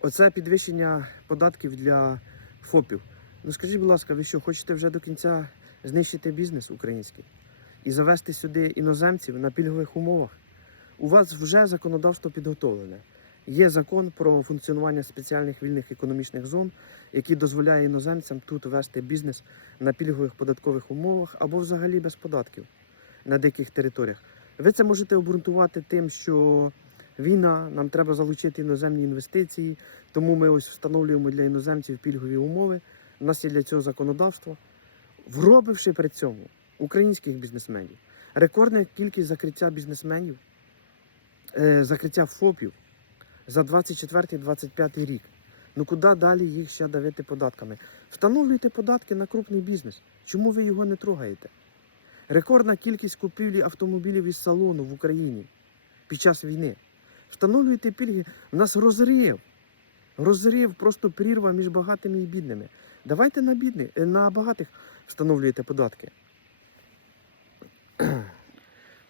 Оце підвищення податків для ФОПів. Ну скажіть, будь ласка, ви що, хочете вже до кінця знищити бізнес український і завести сюди іноземців на пільгових умовах? У вас вже законодавство підготовлене. Є закон про функціонування спеціальних вільних економічних зон, який дозволяє іноземцям тут вести бізнес на пільгових податкових умовах або взагалі без податків на деяких територіях. Ви це можете обґрунтувати тим, що війна, нам треба залучити іноземні інвестиції, тому ми ось встановлюємо для іноземців пільгові умови. У нас є для цього законодавство, вробивши при цьому українських бізнесменів. Рекордна кількість закриття бізнесменів, е, закриття ФОПів за 24-25 рік. Ну куди далі їх ще давити податками? Встановлюйте податки на крупний бізнес. Чому ви його не трогаєте? Рекордна кількість купівлі автомобілів із салону в Україні під час війни. Встановлюйте пільги. У нас розрив. Розрив, просто прірва між багатими і бідними. Давайте на бідних, е, на багатих встановлюєте податки.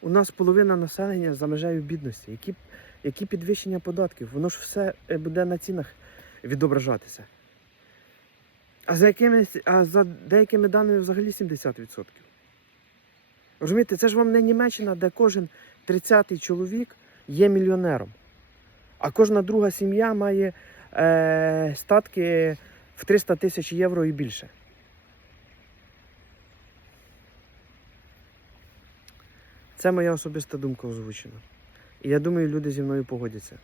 У нас половина населення за межею бідності. Які, які підвищення податків? Воно ж все е, буде на цінах відображатися. А за, якими, а за деякими даними взагалі 70%. Розумієте, це ж вам не Німеччина, де кожен 30-й чоловік є мільйонером. А кожна друга сім'я має е, статки в 300 тисяч євро і більше. Це моя особиста думка озвучена. І я думаю, люди зі мною погодяться.